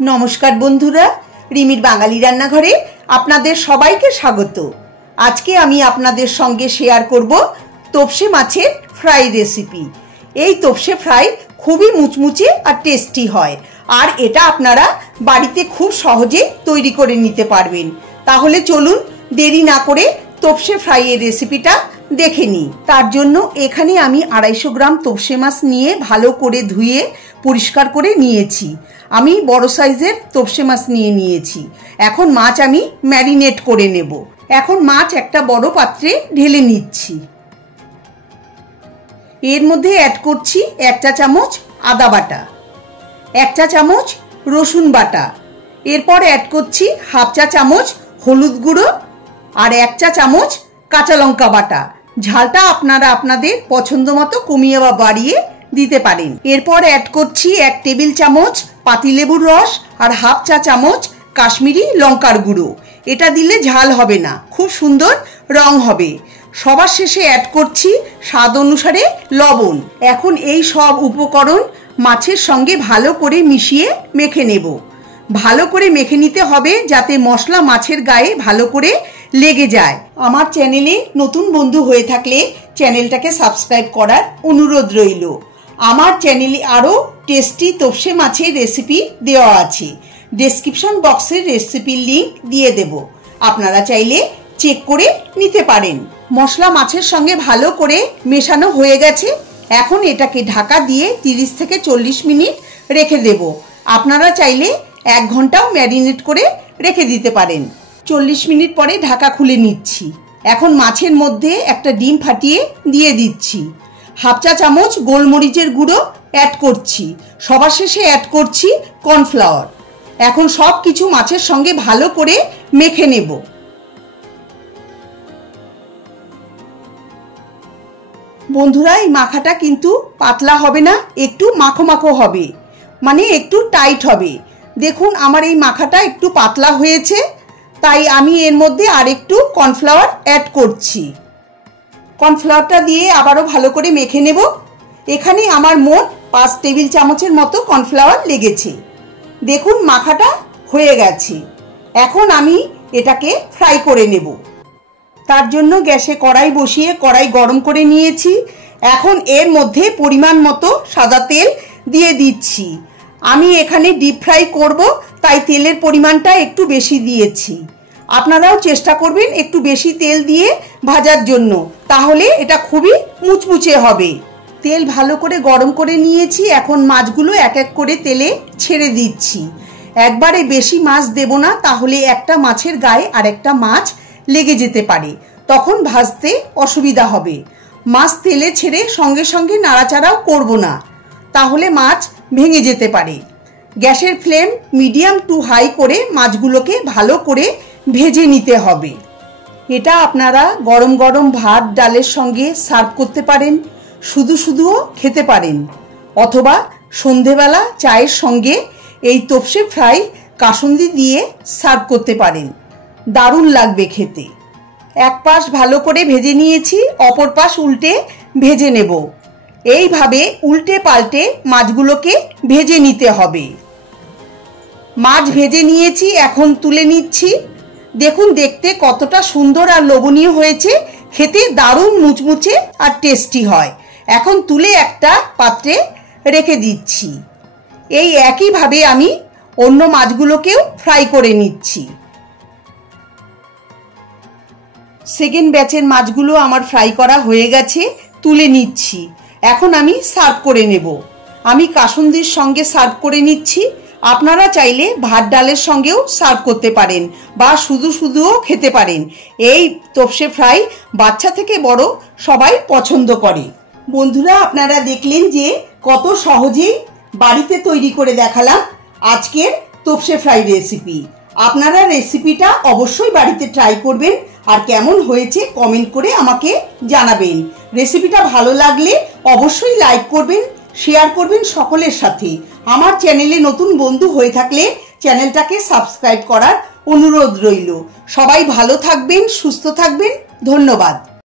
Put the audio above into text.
नमस्कार बंधुरा रिमिर बांगाली रान्नाघरे आपनादेर सबाइके स्वागत। आज के आमी आपनादेर संगे शेयर करब तोपसे माछेर फ्राई रेसिपि। एई तोपसे फ्राई खूबई मुचमुचे और टेस्टी हय और एटा आपनारा बाड़ीते खूब सहजे तैरी करे निते पारबेन। ताहले चलुन देरी ना करे तोपसे फ्राई एर रेसिपिटा देखे नी। तार जोन्नो एखाने आमी 250 ग्राम तोपसे माछ निये भालो करे धुए परिष्कार करे नियेछि। आमी बड़ साइजेर तोपसे माछ निये नियेछि। एखन माछ आमी मैरिनेट करे नेब। एखन माछ एकटा बड़ पात्रे ढेले निচ্ছি। एर मध्य ऐड करछि 1 चा चामच आदा बाटा, 1 चा चामच रसुन बाटा, एरपर ऐड करछि हाफ चा चामच हलुद गुड़ो और 1 चा चामच काँचा लंका बाटा। झालटा आपनारा आपनादेर पछंद मतो कमिয়ে বা বাড়িয়ে দিতে পারেন। এরপর ऐड করছি 1 টেবিল চামচ পাতিলেবুর রস और हाफ चा चामच কাশ্মীরি লঙ্কার গুঁড়ো। এটা দিলে ঝাল হবে না, খুব সুন্দর রং হবে। সবার শেষে ऐड করছি স্বাদ অনুসারে লবণ। এখন এই সব উপকরণ মাছের সঙ্গে ভালো করে মিশিয়ে মেখে নেব। ভালো করে মেখে নিতে হবে যাতে মশলা মাছের গায়ে ভালো করে লেগে যায়। আমার চ্যানেলে নতুন বন্ধু হয়ে থাকলে চ্যানেলটাকে সাবস্ক্রাইব করার অনুরোধ রইল। আমার চ্যানেলে আরো টেস্টি তোপসে মাছের রেসিপি দেওয়া আছে। ডেসক্রিপশন বক্সে রেসিপির লিংক দিয়ে দেব, আপনারা চাইলে চেক করে নিতে পারেন। মশলা মাছের সঙ্গে ভালো করে মেশানো হয়ে গেছে। এখন এটাকে ঢাকা দিয়ে 30 থেকে 40 মিনিট রেখে দেব। আপনারা চাইলে 1 ঘন্টাও ম্যারিনেট করে রেখে দিতে পারেন। 40 মিনিট পরে ঢাকা খুলে নিচ্ছি। এখন মাছের মধ্যে একটা ডিম ফাটিয়ে দিয়ে দিচ্ছি। হাফ চা চামচ গোলমরিচের গুঁড়ো অ্যাড করছি। সবার শেষে অ্যাড করছি কর্নফ্লাওয়ার। এখন সব কিছু মাছের সঙ্গে ভালো করে মেখে নেব। বন্ধুরা এই মাখাটা কিন্তু পাতলা হবে না, একটু মাখো মাখো হবে, মানে একটু টাইট হবে। দেখুন আমার এই মাখাটা একটু পাতলা হয়েছে, তাই আমি এর মধ্যে আরেকটু কর্নফ্লাওয়ার অ্যাড করছি। কর্নফ্লাওয়ারটা দিয়ে আবারও ভালো করে মেখে নেব। এখানে আমার মোট 5 টেবিল চামচের মতো কর্নফ্লাওয়ার লেগেছে। দেখুন মাখাটা হয়ে গেছে। এখন আমি এটাকে ফ্রাই করে নেব। তার জন্য গ্যাসে কড়াই বসিয়ে কড়াই গরম করে নিয়েছি। এখন এর মধ্যে পরিমাণ মতো সাদা তেল দিয়ে দিচ্ছি। আমি এখানে ডিপ ফ্রাই করব, তাই তেলের পরিমাণটা একটু বেশি দিয়েছি। আপনারাও চেষ্টা করবেন একটু বেশি তেল দিয়ে ভাজার জন্য, তাহলে এটা খুবই মুচমুচে হবে। তেল ভালো করে গরম করে নিয়েছি। এখন মাছগুলো এক এক করে তেলে ছেড়ে দিচ্ছি। একবারে বেশি মাছ দেব না, তাহলে একটা মাছের গায়ে আরেকটা মাছ লেগে যেতে পারে, তখন ভাজতে অসুবিধা হবে। মাছ তেলে ছেড়ে সঙ্গে সঙ্গে নাড়াচাড়াও করব না, তাহলে মাছ ভেঙে যেতে পারে। গ্যাসের ফ্লেম মিডিয়াম টু হাই করে মাছগুলোকে ভালো করে ভেজে নিতে হবে। এটা আপনারা গরম গরম ভাত ডালের সঙ্গে সার্ভ করতে পারেন, শুধু শুধুও খেতে পারেন, অথবা সন্ধেবেলা চায়ের সঙ্গে এই তোপসে ফ্রাই কাসুন্দি দিয়ে সার্ভ করতে পারেন। দারুণ লাগবে খেতে। এক পাশ ভালো করে ভেজে নিয়েছি, অপর পাশ উল্টে ভেজে নেব। এইভাবে উল্টে পাল্টে মাছগুলোকে ভেজে নিতে হবে। মাছ ভেজে নিয়েছি, এখন তুলে নিচ্ছি। দেখুন দেখতে কতটা সুন্দর আর লোভনীয় হয়েছে, খেতে দারুণ মুচমুচে আর টেস্টি হয়। এখন তুলে একটা পাত্রে রেখে দিচ্ছি। এই একইভাবে আমি অন্য মাছগুলোকেও ফ্রাই করে নিচ্ছি। সেকেন্ড ব্যাচের মাছগুলো আমার ফ্রাই করা হয়ে গেছে, তুলে নিচ্ছি। এখন আমি সার্ভ করে নেব। আমি কাসুন্দির সঙ্গে সার্ভ করে নিচ্ছি। আপনারা চাইলে ভাত ডালের সঙ্গেও সার্ভ করতে পারেন বা শুধু শুধুও খেতে পারেন। এই তোপসে ফ্রাই বাচ্চা থেকে বড় সবাই পছন্দ করে। বন্ধুরা আপনারা দেখলেন যে কত সহজেই বাড়িতে তৈরি করে দেখালাম আজকের তোপসে ফ্রাই রেসিপি। আপনারা রেসিপিটা অবশ্যই বাড়িতে ট্রাই করবেন আর কেমন হয়েছে কমেন্ট করে আমাকে জানাবেন। রেসিপিটা ভালো লাগলে অবশ্যই লাইক করবেন, শেয়ার করবেন সকলের সাথে। আমার চ্যানেলে নতুন বন্ধু হয়ে থাকলে চ্যানেলটাকে সাবস্ক্রাইব করার অনুরোধ রইল। সবাই ভালো থাকবেন, সুস্থ থাকবেন। ধন্যবাদ।